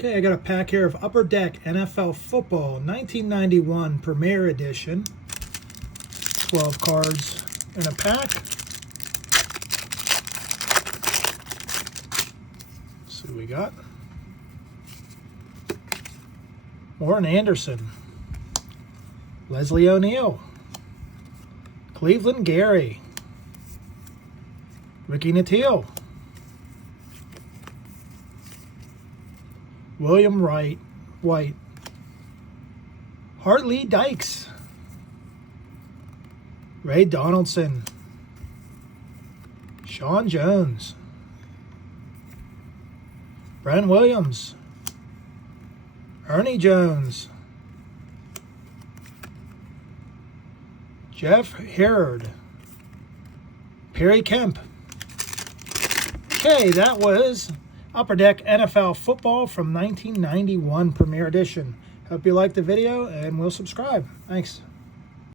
Okay, I got a pack here of Upper Deck NFL Football 1991 Premier Edition. 12 cards in a pack. Let's see what we got. Warren Anderson. Leslie O'Neal. Cleveland Gary. Ricky Nattiel. William White. Hartley Dykes. Ray Donaldson. Sean Jones. Brent Williams. Ernie Jones. Jeff Herrod. Perry Kemp. Okay, that was Upper Deck NFL Football from 1991 Premier Edition. Hope you liked the video and will subscribe. Thanks.